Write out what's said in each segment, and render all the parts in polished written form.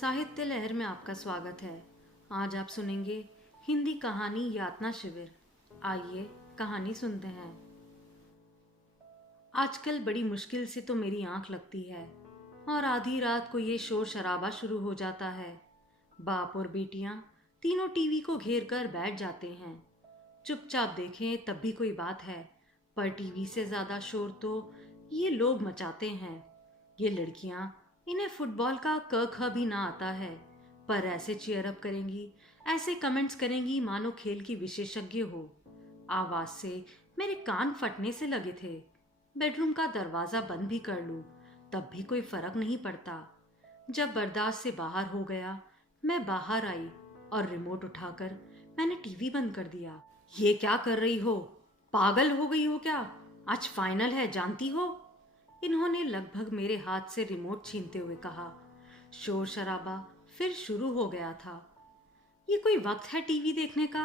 साहित्य लहर में आपका स्वागत है। आज आप सुनेंगे हिंदी कहानी यातना शिविर। आइए कहानी सुनते हैं। आजकल बड़ी मुश्किल से तो मेरी आंख लगती है और आधी रात को ये शोर शराबा शुरू हो जाता है। बाप और बेटियां तीनों टीवी को घेर कर बैठ जाते हैं। चुपचाप देखें तब भी कोई बात है, पर टीवी से ज्यादा शोर तो ये लोग मचाते हैं। ये लड़कियां, इन्हें फुटबॉल का क ख भी ना आता है, पर ऐसे चीयर अप करेंगी, ऐसे कमेंट्स करेंगी मानो खेल की विशेषज्ञ हो। आवाज से मेरे कान फटने से लगे थे। बेडरूम का दरवाजा बंद भी कर लूं तब भी कोई फर्क नहीं पड़ता। जब बर्दाश्त से बाहर हो गया, मैं बाहर आई और रिमोट उठाकर मैंने टीवी बंद कर दिया। ये क्या कर रही हो? पागल हो गई हो क्या? आज फाइनल है, जानती हो? इन्होंने लगभग मेरे हाथ से रिमोट छीनते हुए कहा। शोर शराबा फिर शुरू हो गया था। ये कोई वक्त है टीवी देखने का?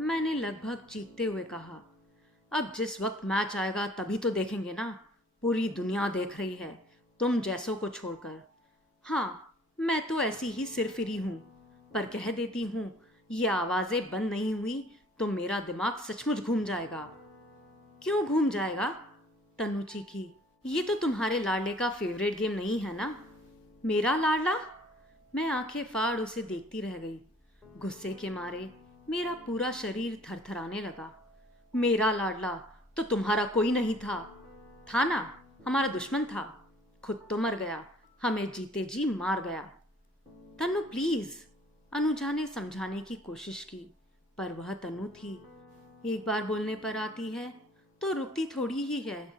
मैंने लगभग चीखते हुए कहा। अब जिस वक्त मैच आएगा तभी तो देखेंगे ना। पूरी दुनिया देख रही है, तुम जैसों को छोड़कर। हाँ, मैं तो ऐसी ही सिरफिरी हूं, पर कह देती हूं, ये आवाजें बंद नहीं हुई तो मेरा दिमाग सचमुच घूम जाएगा। क्यों घूम जाएगा? तनु चीखी। ये तो तुम्हारे लाडले का फेवरेट गेम नहीं है ना? मेरा लाडला? मैं आंखें फाड़ उसे देखती रह गई। गुस्से के मारे मेरा पूरा शरीर थरथराने लगा। मेरा लाडला तो तुम्हारा कोई नहीं था। था ना, हमारा दुश्मन था। खुद तो मर गया, हमें जीते जी मार गया। तनु प्लीज, अनुजा ने समझाने की कोशिश की, पर वह तनु थी। एक बार बोलने पर आती है तो रुकती थोड़ी ही है।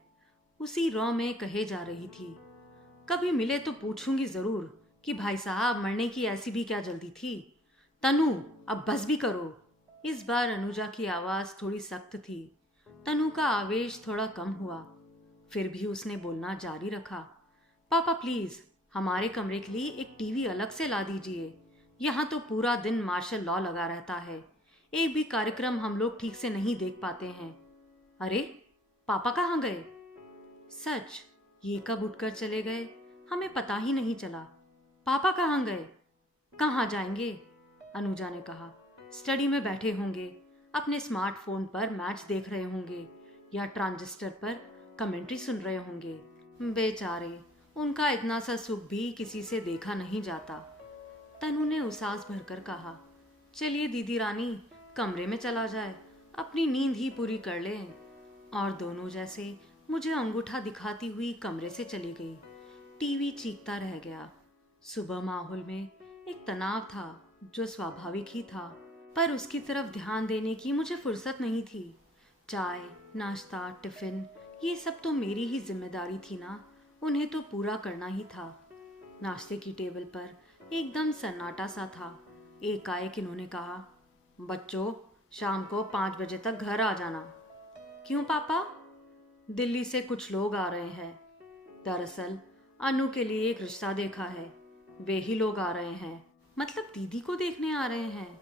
उसी रौ में कहे जा रही थी। कभी मिले तो पूछूंगी जरूर कि भाई साहब मरने की ऐसी भी क्या जल्दी थी। तनु, अब बस भी करो। इस बार अनुजा की आवाज थोड़ी सख्त थी। तनु का आवेश थोड़ा कम हुआ, फिर भी उसने बोलना जारी रखा। पापा प्लीज, हमारे कमरे के लिए एक टीवी अलग से ला दीजिए। यहाँ तो पूरा दिन मार्शल लॉ लगा रहता है, एक भी कार्यक्रम हम लोग ठीक से नहीं देख पाते हैं। अरे, पापा कहाँ गए? सच, ये कब उठकर चले गए, हमें पता ही नहीं चला। पापा कहाँ गए? कहाँ जाएंगे? अनुजा ने कहा। स्टडी में बैठे होंगे, अपने स्मार्टफोन पर मैच देख रहे होंगे या ट्रांजिस्टर पर कमेंट्री सुन रहे होंगे। बेचारे, उनका इतना सा सुख भी किसी से देखा नहीं जाता। तनु ने उसास भरकर कहा। चलिए दीदी रानी, कमरे में चला जाए, अपनी नींद ही पूरी कर ले। और दोनों जैसे मुझे अंगूठा दिखाती हुई कमरे से चली गई। टीवी चीखता रह गया। सुबह माहौल में एक तनाव था जो स्वाभाविक ही था, पर उसकी तरफ ध्यान देने की मुझे फुर्सत नहीं थी। चाय, नाश्ता, टिफिन, ये सब तो मेरी ही जिम्मेदारी थी ना, उन्हें तो पूरा करना ही था। नाश्ते की टेबल पर एकदम सन्नाटा सा था। एकाएक इन्होंने कहा, बच्चों शाम को 5 बजे तक घर आ जाना। क्यों पापा? दिल्ली से कुछ लोग आ रहे हैं। दरअसल अनु के लिए एक रिश्ता देखा है, वे ही लोग आ रहे हैं। मतलब दीदी को देखने आ रहे हैं?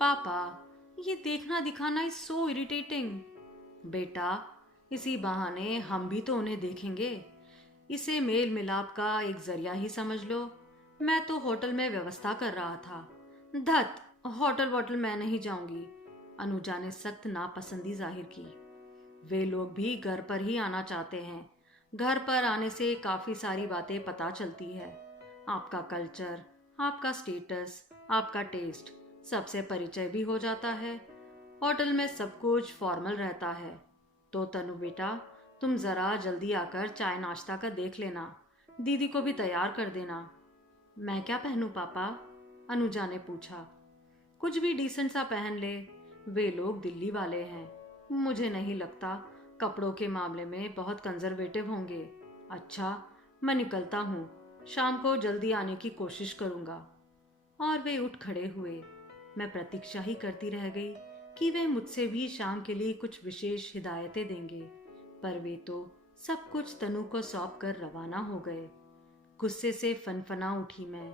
पापा, ये देखना दिखाना इज सो इरिटेटिंग। बेटा, इसी बहाने हम भी तो उन्हें देखेंगे। इसे मेल मिलाप का एक जरिया ही समझ लो। मैं तो होटल में व्यवस्था कर रहा था। धत, होटल वोटल मैं नहीं जाऊंगी। अनुजा ने सख्त नापसंदी जाहिर की। वे लोग भी घर पर ही आना चाहते हैं। घर पर आने से काफी सारी बातें पता चलती है। आपका कल्चर, आपका स्टेटस, आपका टेस्ट, सबसे परिचय भी हो जाता है। होटल में सब कुछ फॉर्मल रहता है। तो तनु बेटा, तुम जरा जल्दी आकर चाय नाश्ता का देख लेना, दीदी को भी तैयार कर देना। मैं क्या पहनूं पापा? अनुजा ने पूछा। कुछ भी डिसेंट सा पहन ले, वे लोग दिल्ली वाले हैं। मुझे नहीं लगता कपड़ों के मामले में बहुत कंजर्वेटिव होंगे। अच्छा, मैं निकलता हूँ, शाम को जल्दी आने की कोशिश करूंगा। और वे उठ खड़े हुए। मैं प्रतीक्षा ही करती रह गई कि वे मुझसे भी शाम के लिए कुछ विशेष हिदायतें देंगे, पर वे तो सब कुछ तनु को सौंप कर रवाना हो गए। गुस्से से फनफना उठी मैं।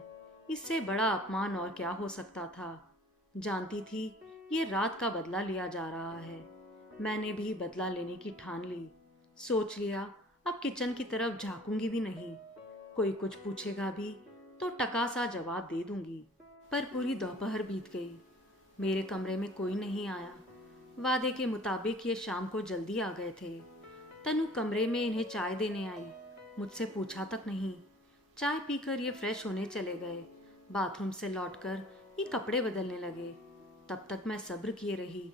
इससे बड़ा अपमान और क्या हो सकता था। जानती थी ये रात का बदला लिया जा रहा है। मैंने भी बदला लेने की ठान ली। सोच लिया अब किचन की तरफ झांकूंगी भी नहीं। कोई कुछ पूछेगा भी तो टका सा जवाब दे दूंगी। पर पूरी दोपहर बीत गई, मेरे कमरे में कोई नहीं आया। वादे के मुताबिक ये शाम को जल्दी आ गए थे। तनु कमरे में इन्हें चाय देने आई, मुझसे पूछा तक नहीं। चाय पीकर ये फ्रेश होने चले गए। बाथरूम से लौटकर ये कपड़े बदलने लगे। तब तक मैं सब्र किए रही,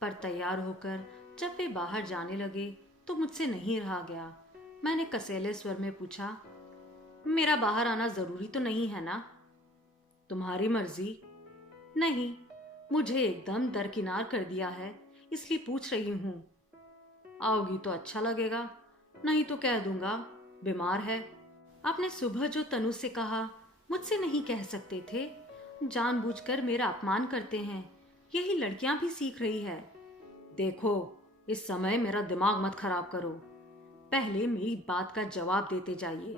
पर तैयार होकर जब वे बाहर जाने लगे तो मुझसे नहीं रहा गया। मैंने कसेले स्वर में पूछा, मेरा बाहर आना जरूरी तो नहीं है ना? तुम्हारी मर्जी। नहीं, मुझे एकदम दरकिनार कर दिया है, इसलिए पूछ रही हूं। आओगी तो अच्छा लगेगा, नहीं तो कह दूंगा बीमार है। आपने सुबह जो तनु से कहा मुझसे नहीं कह सकते थे। जानबूझकर मेरा अपमान करते हैं, यही लड़कियां भी सीख रही है। देखो, इस समय मेरा दिमाग मत खराब करो, पहले मेरी बात का जवाब देते जाइए।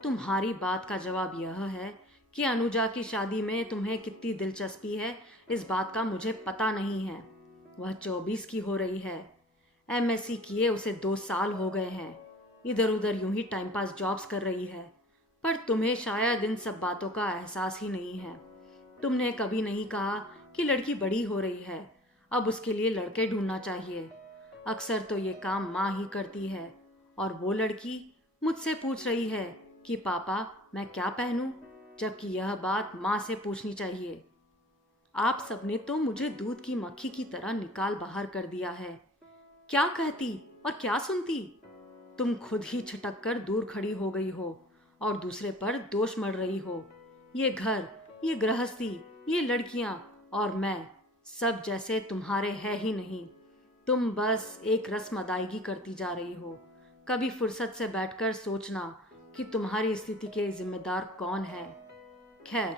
तुम्हारी बात का जवाब यह है कि अनुजा की शादी में तुम्हें कितनी दिलचस्पी है, इस बात का मुझे पता नहीं है। वह 24 की हो रही है, एमएससी किए उसे 2 साल हो गए हैं, इधर उधर यूं ही टाइम पास जॉब्स कर रही है। पर तुम्हें शायद इन सब बातों का एहसास ही नहीं है। तुमने कभी नहीं कहा कि लड़की बड़ी हो रही है, अब उसके लिए लड़के ढूंढना चाहिए। अक्सर तो ये काम माँ ही करती है, और वो लड़की मुझसे पूछ रही है कि पापा मैं क्या पहनूं, जबकि यह बात माँ से पूछनी चाहिए। आप सबने तो मुझे दूध की मक्खी की तरह निकाल बाहर कर दिया है। क्या कहती और क्या सुनती? तुम खुद ही छिटक कर दूर खड़ी हो गई हो और दूसरे पर दोष मढ़ रही हो। ये घर, ये गृहस्थी, ये लड़कियां और मैं, सब जैसे तुम्हारे है ही नहीं। तुम बस एक रस्म अदायगी करती जा रही हो। कभी फुर्सत से बैठकर सोचना कि तुम्हारी स्थिति के जिम्मेदार कौन है। खैर,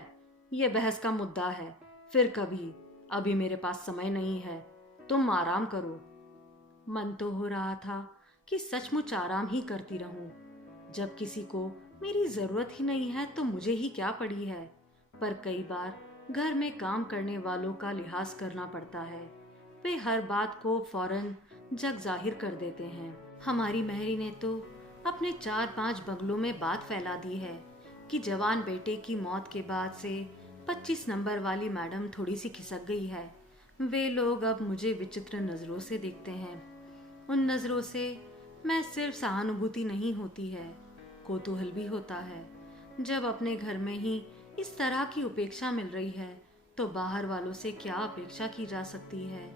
ये बहस का मुद्दा है, फिर कभी। अभी मेरे पास समय नहीं है, तुम आराम करो। मन तो हो रहा था कि सचमुच आराम ही करती रहूं। जब किसी को मेरी जरूरत ही नहीं है तो मुझे ही क्या पड़ी है। पर कई बार घर में काम करने वालों का लिहाज करना पड़ता है। वे हर बात को फौरन जग जाहिर कर देते हैं। हमारी महरी ने तो अपने 4-5 बंगलों में बात फैला दी है कि जवान बेटे की मौत के बाद से 25 नंबर वाली मैडम थोड़ी सी खिसक गई है। वे लोग अब मुझे विचित्र नजरों से देखते हैं। उन नजरों से मैं सिर्फ सहानुभूति नहीं होती है, कौतूहल भी होता है। जब अपने घर में ही इस तरह की उपेक्षा मिल रही है तो बाहर वालों से क्या अपेक्षा की जा सकती है।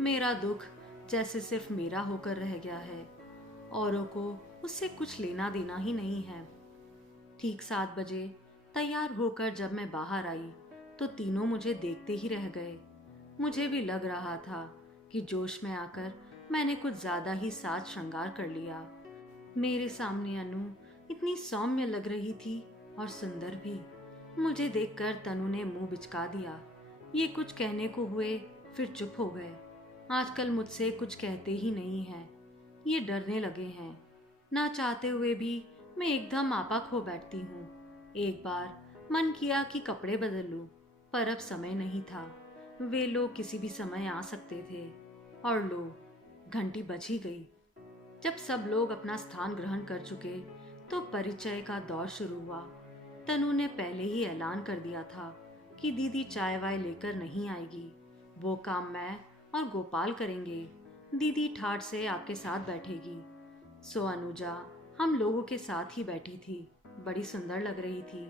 मेरा दुख जैसे सिर्फ मेरा होकर रह गया है, औरों को उससे कुछ लेना देना ही नहीं है। ठीक 7 बजे तैयार होकर जब मैं बाहर आई तो तीनों मुझे देखते ही रह गए। मुझे भी लग रहा था कि जोश में आकर मैंने कुछ ज्यादा ही साज श्रृंगार कर लिया। मेरे सामने अनु इतनी सौम्य लग रही थी और सुंदर भी। मुझे देखकर तनु ने मुंह बिचका दिया। ये कुछ कहने को हुए, फिर चुप हो गए। आजकल मुझसे कुछ कहते ही नहीं हैं। ये डरने लगे हैं। ना चाहते हुए भी मैं एकदम आपा खो बैठती हूँ। एक बार मन किया कि कपड़े बदल लूं, पर अब समय नहीं था। वे लोग किसी भी समय आ सकते थे। और लो, घंटी बज ही गई। जब सब लोग अपना स्थान ग्रहण कर चुके तो परिचय का दौर शुरू हुआ। तनु ने पहले ही ऐलान कर दिया था कि दीदी चाय वाय लेकर नहीं आएगी, वो काम मैं और गोपाल करेंगे। दीदी ठाठ से आपके साथ बैठेगी। सो अनुजा हम लोगों के साथ ही बैठी थी, बड़ी सुंदर लग रही थी।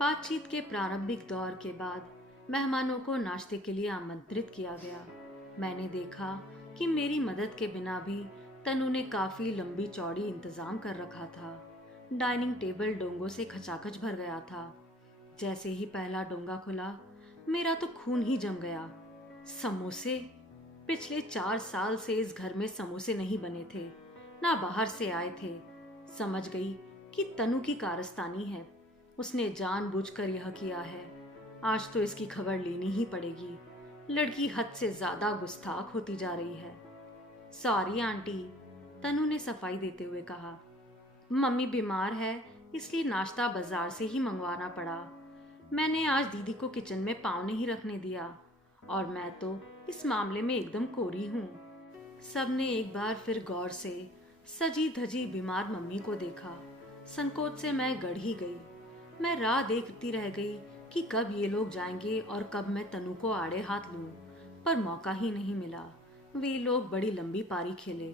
बातचीत के प्रारंभिक दौर के बाद मेहमानों को नाश्ते के लिए आमंत्रित किया गया। मैंने देखा कि मेरी मदद के बिना भी तनु ने काफी लंबी चौड़ी इंतजाम कर रखा था। डाइनिंग टेबल डोंगों से खचाखच भर गया था। जैसे ही पहला डोंगा खुला, मेरा तो खून ही जम गया। समोसे! पिछले 4 साल से इस घर में समोसे नहीं बने थे, ना बाहर से आए थे। समझ गई कि तनु की कारस्तानी है, उसने जानबूझकर यह किया है। आज तो इसकी खबर लेनी ही पड़ेगी। लड़की हद से ज्यादा गुस्ताख होती जा रही है। सॉरी आंटी, तनु ने सफाई देते हुए कहा। मम्मी बीमार है, इसलिए नाश्ता बाजार से ही मंगवाना पड़ा। मैंने आज दीदी को किचन में पाँव नहीं रखने दिया, और मैं तो इस मामले में एकदम कोरी हूँ। सबने एक बार फिर गौर से सजी धजी बीमार मम्मी को देखा। संकोच से मैं गड़ ही गई। मैं राह देखती रह गई कि कब ये लोग जाएंगे और कब मैं तनु को आड़े हाथ लूं, पर मौका ही नहीं मिला। वे लोग बड़ी लंबी पारी खेले,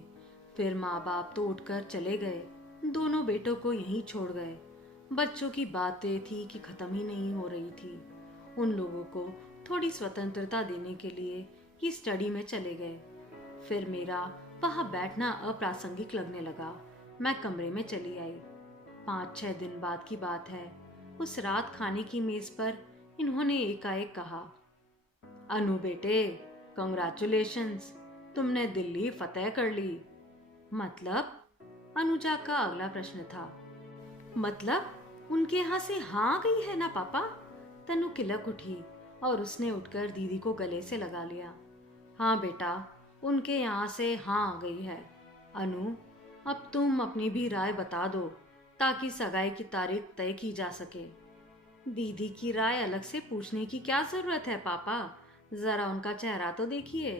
फिर माँ बाप तो उठकर चले गए, दोनों बेटों को यहीं छोड़ गए। बच्चों की बातें थी कि खत्म ही नहीं हो रही थी। उन लोगों को थोड़ी स्वतंत्रता देने के लिए ये स्टडी में चले गए। फिर मेरा वहाँ बैठना अप्रासंगिक लगने लगा। मैं कमरे में चली आई। 5-6 दिन बाद की बात है। उस रात खाने की मेज पर इन्होंने एकाएक कहा, अनु बेटे, कंग्रेचुलेशंस, तुमने दिल्ली फतेह कर ली। मतलब? अनुजा का अगला प्रश्न था। मतलब उनके यहाँ से हाँ आ गई है ना पापा? तनु किलक उठी और उसने उठकर दीदी को गले से लगा लिया। हाँ बेटा, उनके यहाँ से हाँ आ गई है। अनु, अब तुम अपनी भी राय बता दो ताकि सगाई की तारीख तय की जा सके। दीदी की राय अलग से पूछने की क्या जरूरत है पापा, जरा उनका चेहरा तो देखिए।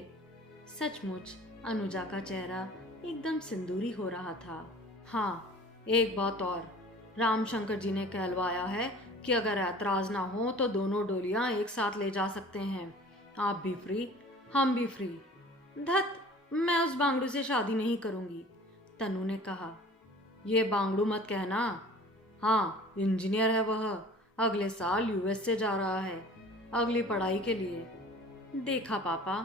सचमुच अनुजा का चेहरा एकदम सिंदूरी हो रहा था। हाँ, एक बात और, रामशंकर जी ने कहलवाया है कि अगर ऐतराज ना हो तो दोनों डोलियां एक साथ ले जा सकते हैं। आप भी फ्री, हम भी फ्री। धत, मैं उस बांगड़ू से शादी नहीं करूंगी, तनु ने कहा। ये बांगड़ू मत कहना। हाँ, इंजीनियर है वह, अगले साल यूएस से जा रहा है अगली पढ़ाई के लिए। देखा पापा,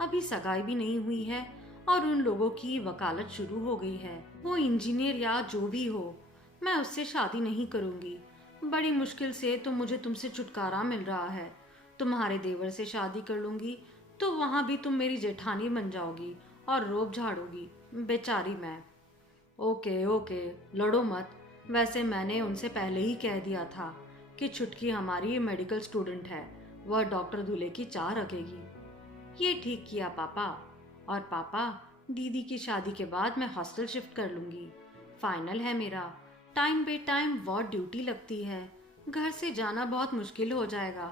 अभी सगाई भी नहीं हुई है और उन लोगों की वकालत शुरू हो गई है। वो इंजीनियर या जो भी हो, मैं उससे शादी नहीं करूंगी। बड़ी मुश्किल से तो मुझे तुमसे छुटकारा मिल रहा है। तुम्हारे देवर से शादी कर लूंगी तो वहां भी तुम मेरी जेठानी बन जाओगी और रोब झाड़ोगी, बेचारी मैं। ओके ओके, लड़ो मत। वैसे मैंने उनसे पहले ही कह दिया था कि छुटकी हमारी मेडिकल स्टूडेंट है, वह डॉक्टर दूल्हे की चाह रखेगी। ये ठीक किया पापा। और पापा, दीदी की शादी के बाद मैं हॉस्टल शिफ्ट कर लूंगी। फाइनल है मेरा। टाइम बे टाइम वार्ड ड्यूटी लगती है। घर से जाना बहुत मुश्किल हो जाएगा।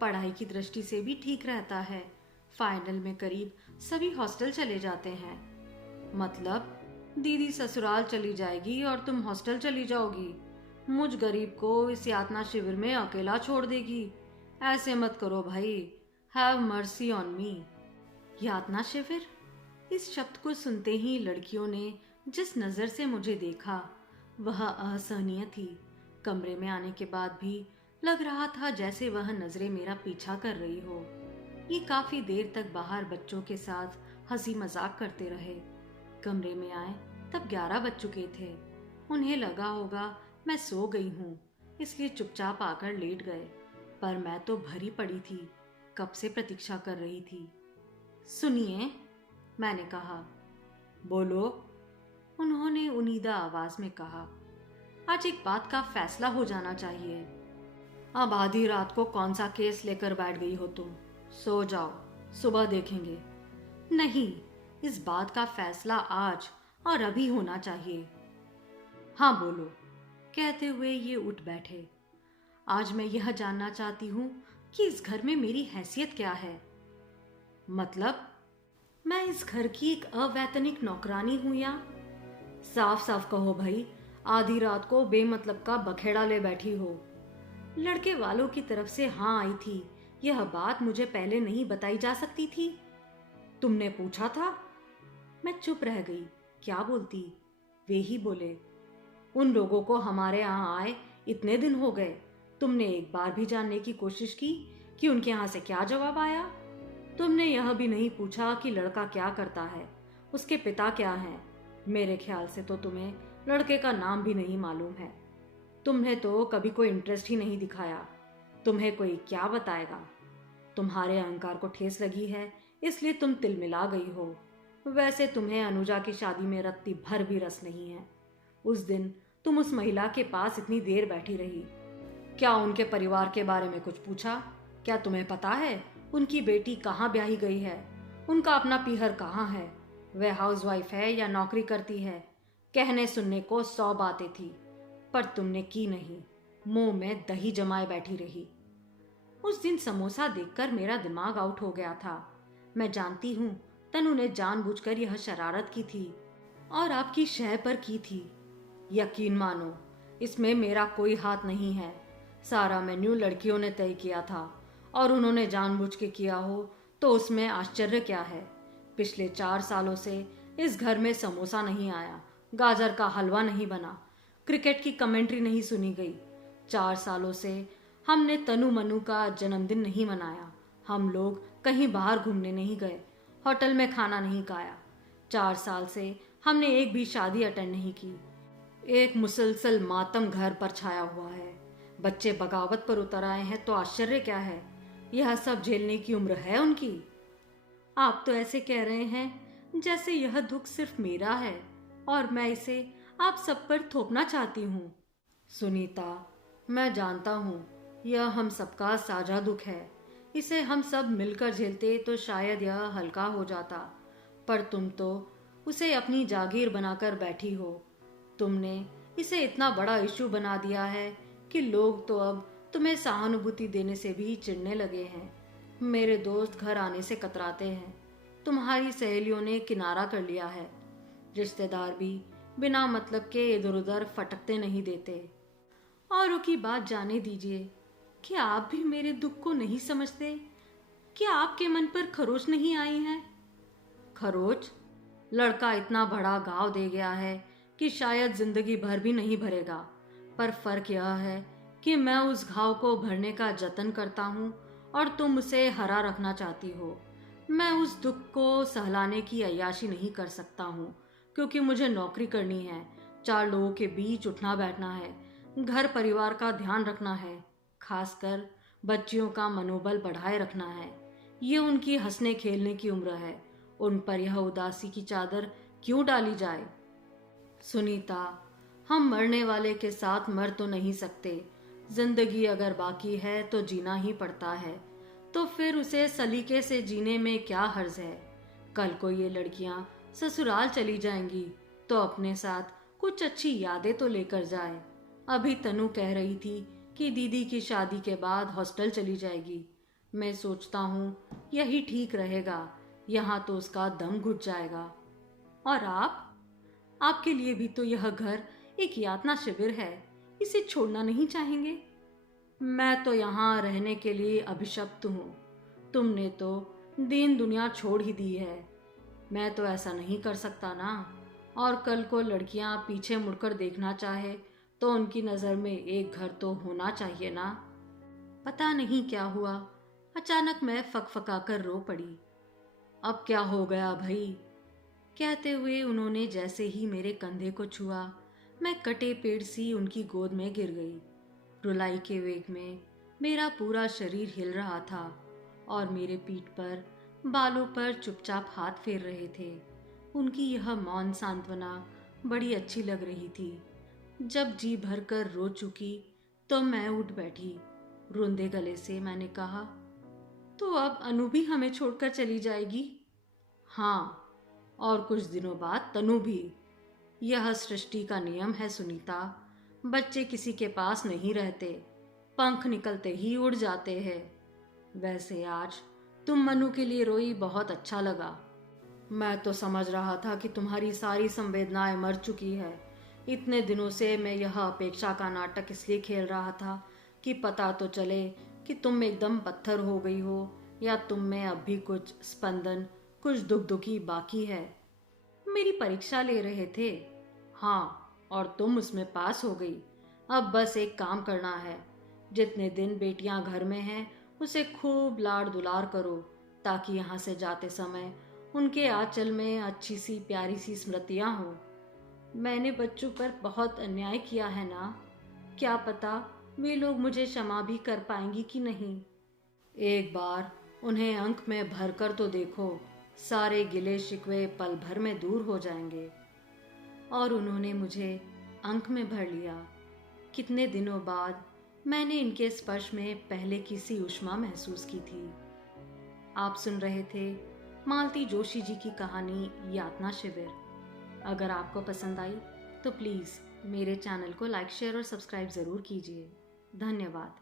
पढ़ाई की दृष्टि से भी ठीक रहता है। फाइनल में करीब सभी हॉस्टल चले जाते हैं। मतलब दीदी ससुराल चली जाएगी और तुम हॉस्टल चली जाओगी। मुझ गरीब को इस यातना शिविर में अकेला छोड़ देगी। ऐसे मत करो भाई, हैव मर्सी ऑन मी। यातना शिविर? इस शब्द को सुनते ही लड़कियों ने जिस नज़र से मुझे देखा वह असहनीय थी। कमरे में आने के बाद भी लग रहा था जैसे वह नजरें मेरा पीछा कर रही हो। ये काफी देर तक बाहर बच्चों के साथ हंसी मजाक करते रहे। कमरे में आए तब 11 बज चुके थे। उन्हें लगा होगा मैं सो गई हूँ, इसलिए चुपचाप आकर लेट गए। पर मैं तो भरी पड़ी थी, कब से प्रतीक्षा कर रही थी। सुनिए, मैंने कहा। बोलो, उन्होंने उनीदा आवाज में कहा। आज एक बात का फैसला हो जाना चाहिए। अब आधी रात को कौन सा केस लेकर बैठ गई हो तुम? सो जाओ, सुबह देखेंगे। नहीं, इस बात का फैसला आज और अभी होना चाहिए। हाँ बोलो, कहते हुए ये उठ बैठे। आज मैं यह जानना चाहती हूँ कि इस घर में मेरी हैसियत क्या है। मतलब मैं इस घर की एक अवैतनिक नौकरानी हूं या? साफ साफ कहो भाई, आधी रात को बेमतलब का बखेड़ा ले बैठी हो। लड़के वालों की तरफ से हाँ आई थी, यह बात मुझे पहले नहीं बताई जा सकती थी? तुमने पूछा था? मैं चुप रह गई, क्या बोलती। वे ही बोले, उन लोगों को हमारे यहाँ आए इतने दिन हो गए, तुमने एक बार भी जानने की कोशिश की कि उनके यहाँ से क्या जवाब आया? तुमने यह भी नहीं पूछा कि लड़का क्या करता है, उसके पिता क्या हैं। मेरे ख्याल से तो तुम्हें लड़के का नाम भी नहीं मालूम है। तुमने तो कभी कोई इंटरेस्ट ही नहीं दिखाया। तुम्हें कोई क्या बताएगा? तुम्हारे अहंकार को ठेस लगी है, इसलिए तुम तिलमिला गई हो। वैसे तुम्हें अनुजा की शादी में रत्ती भर भी रस नहीं है। उस दिन तुम उस महिला के पास इतनी देर बैठी रही, क्या उनके परिवार के बारे में कुछ पूछा? क्या तुम्हें पता है उनकी बेटी कहाँ ब्याही गई है? उनका अपना पीहर कहाँ है? वह हाउसवाइफ है या नौकरी करती है? कहने सुनने को 100 बातें थी, पर तुमने की नहीं, मुंह में दही जमाए बैठी रही। उस दिन समोसा देखकर मेरा दिमाग आउट हो गया था। मैं जानती हूँ तनु ने जानबूझकर यह शरारत की थी और आपकी शय पर की थी। यकीन मानो, इसमें मेरा कोई हाथ नहीं है। सारा मेन्यू लड़कियों ने तय किया था और उन्होंने जानबूझ के किया हो तो उसमें आश्चर्य क्या है। पिछले 4 सालों से इस घर में समोसा नहीं आया, गाजर का हलवा नहीं बना, क्रिकेट की कमेंट्री नहीं सुनी गई। 4 सालों से हमने तनु मनु का जन्मदिन नहीं मनाया, हम लोग कहीं बाहर घूमने नहीं गए, होटल में खाना नहीं खाया। 4 साल से हमने एक भी शादी अटेंड नहीं की। एक मुसलसल मातम घर पर छाया हुआ है। बच्चे बगावत पर उतर आए हैं तो आश्चर्य क्या है? यह सब झेलने की उम्र है उनकी। आप तो ऐसे कह रहे हैं जैसे यह दुख सिर्फ मेरा है और मैं इसे आप सब पर थोपना चाहती हूँ। सुनीता, मैं जानता हूँ यह हम सबका साझा दुख है। इसे हम सब मिलकर झेलते तो शायद यह हल्का हो जाता, पर तुम तो उसे अपनी जागीर बनाकर बैठी हो। तुमने इसे इतना बड़ा इशू बना दिया है कि लोग तो अब तुम्हें सहानुभूति देने से भी चिढ़ने लगे हैं। मेरे दोस्त घर आने से कतराते हैं। तुम्हारी सहेलियों ने किनारा कर लिया है। रिश्तेदार भी बिना मतलब के इधर उधर फटकते नहीं देते। औरों की बात जाने दीजिए। क्या आप भी मेरे दुख को नहीं समझते? क्या आपके मन पर खरोच नहीं आई है? खरोच? लड़का इतना बड़ा घाव दे गया है कि शायद जिंदगी भर भी नहीं भरेगा। पर फर्क यह है कि मैं उस घाव को भरने का जतन करता हूँ और तुम उसे हरा रखना चाहती हो। मैं उस दुख को सहलाने की अय्याशी नहीं कर सकता हूँ, क्योंकि मुझे नौकरी करनी है, 4 लोगों के बीच उठना बैठना है, घर परिवार का ध्यान रखना है, खासकर बच्चियों का मनोबल बढ़ाए रखना है। ये उनकी हंसने खेलने की उम्र है। उन पर यह उदासी की चादर क्यों डाली जाए? सुनीता, हम मरने वाले के साथ मर तो नहीं सकते। जिंदगी अगर बाकी है तो जीना ही पड़ता है, तो फिर उसे सलीके से जीने में क्या हर्ज है? कल को ये लड़कियां ससुराल चली जाएंगी तो अपने साथ कुछ अच्छी यादें तो लेकर जाए। अभी तनु कह रही थी कि दीदी की शादी के बाद हॉस्टल चली जाएगी। मैं सोचता हूँ यही ठीक रहेगा, यहाँ तो उसका दम घुट जाएगा। और आपके लिए भी तो यह घर एक यातना शिविर है, इसे छोड़ना नहीं चाहेंगे? मैं तो यहाँ रहने के लिए अभिशप्त हूँ। तुमने तो दीन दुनिया छोड़ ही दी है। मैं तो ऐसा नहीं कर सकता ना। और कल को लड़कियाँ पीछे मुड़कर देखना चाहे तो उनकी नज़र में एक घर तो होना चाहिए ना। पता नहीं क्या हुआ, अचानक मैं फकफका कर रो पड़ी। अब क्या हो गया भाई? कहते हुए उन्होंने जैसे ही मेरे कंधे को छुआ, मैं कटे पेड़ सी उनकी गोद में गिर गई। रुलाई के वेग में मेरा पूरा शरीर हिल रहा था और मेरे पीठ पर बालों पर चुपचाप हाथ फेर रहे थे। उनकी यह मौन सांत्वना बड़ी अच्छी लग रही थी। जब जी भर कर रो चुकी तो मैं उठ बैठी। रुंधे गले से मैंने कहा, तो अब अनु भी हमें छोड़कर चली जाएगी? हाँ, और कुछ दिनों बाद तनु भी। यह सृष्टि का नियम है सुनीता। बच्चे किसी के पास नहीं रहते, पंख निकलते ही उड़ जाते हैं। वैसे आज तुम मनु के लिए रोई, बहुत अच्छा लगा। मैं तो समझ रहा था कि तुम्हारी सारी संवेदनाएं मर चुकी है। इतने दिनों से मैं यह अपेक्षा का नाटक इसलिए खेल रहा था कि पता तो चले कि तुम एकदम पत्थर हो गई हो या तुम में अब भी कुछ स्पंदन, कुछ दुख दुखी बाकी है। मेरी परीक्षा ले रहे थे। हाँ, और तुम उसमें पास हो गई। अब बस एक काम करना है, जितने दिन बेटियां घर में हैं उसे खूब लाड़ दुलार करो, ताकि यहाँ से जाते समय उनके आंचल में अच्छी सी प्यारी सी स्मृतियां हो। मैंने बच्चों पर बहुत अन्याय किया है ना, क्या पता वे लोग मुझे क्षमा भी कर पाएंगी कि नहीं। एक बार उन्हें अंक में भर कर तो देखो, सारे गिले शिकवे पल भर में दूर हो जाएंगे। और उन्होंने मुझे अंक में भर लिया। कितने दिनों बाद मैंने इनके स्पर्श में पहले की सी ऊष्मा महसूस की थी। आप सुन रहे थे मालती जोशी जी की कहानी यातना शिविर। अगर आपको पसंद आई तो प्लीज़ मेरे चैनल को लाइक, शेयर और सब्सक्राइब ज़रूर कीजिए। धन्यवाद।